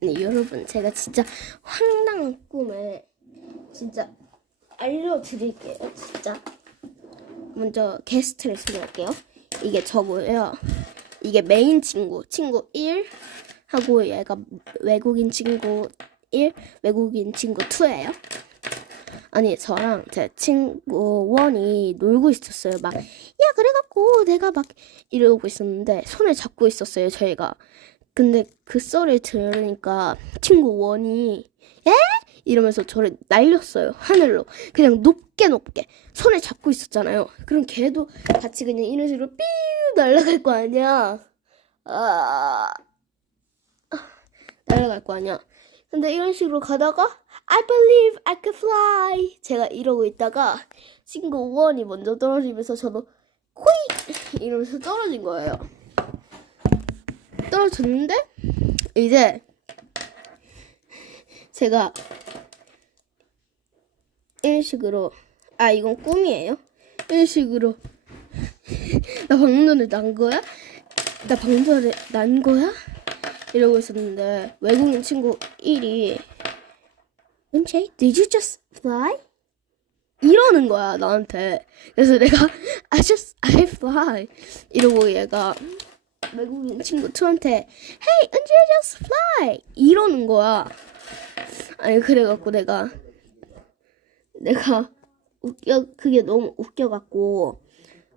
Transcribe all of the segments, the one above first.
네, 여러분 제가 진짜 황당한 꿈을 진짜 알려드릴게요. 진짜 먼저 게스트를 소개할게요. 이게 저고요. 이게 메인 친구 친구 1 하고 얘가 외국인 친구 1 외국인 친구 2예요. 아니 저랑 제 친구 원이 놀고 있었어요. 막 야 그래갖고 내가 막 이러고 있었는데 손을 잡고 있었어요. 저희가. 근데 그 소리를 들으니까 친구 원이 에? 이러면서 저를 날렸어요. 하늘로. 그냥 높게 높게 손을 잡고 있었잖아요. 그럼 걔도 같이 그냥 이런 식으로 삐우 날아갈 거 아니야. 아 날아갈 거 아니야. 근데 이런 식으로 가다가 I believe I can fly. 제가 이러고 있다가 친구 원이 먼저 떨어지면서 저도 호이 이러면서 떨어진 거예요. 떨어졌는데 이제 제가 이런 식으로 아 이건 꿈이에요. 이런 식으로 나 방금 전에 난 거야? 나 방금 전에 난 거야? 이러고 있었는데 외국인 친구 1이 은채, did you just fly? 이러는 거야 나한테. 그래서 내가 I just I fly 이러고 얘가 외국인 친구 2한테 Hey, 은채 just fly 이러는 거야. 아니 그래갖고 내가 내가 웃겨 그게 너무 웃겨갖고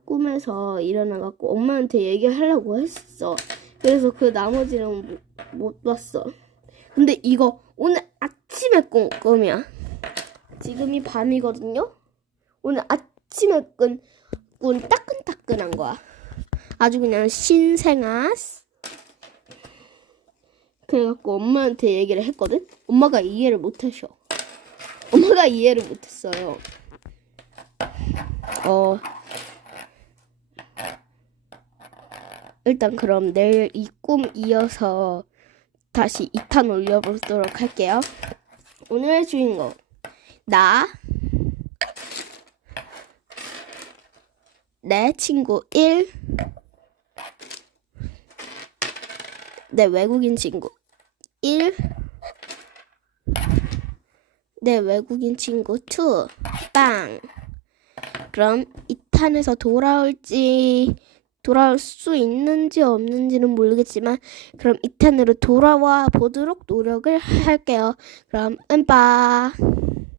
꿈에서 일어나갖고 엄마한테 얘기하려고 했어. 그래서 그 나머지는 못, 못 봤어. 근데 이거 오늘 아침에 꾼 꿈이야. 지금이 밤이거든요. 오늘 아침에 꾼, 꾼 따끈따끈한 거야. 아주 그냥 신생아스. 그래갖고 엄마한테 얘기를 했거든. 엄마가 이해를 못하셔. 엄마가 이해를 못했어요. 어. 일단 그럼 내일 이 꿈 이어서 다시 2탄 올려보도록 할게요. 오늘의 주인공 나, 내 친구 1, 내 외국인 친구 1, 내 외국인 친구 2, 빵. 그럼 2탄에서 돌아올지 돌아올 수 있는지 없는지는 모르겠지만 그럼 2탄으로 돌아와 보도록 노력을 할게요. 그럼 은빠.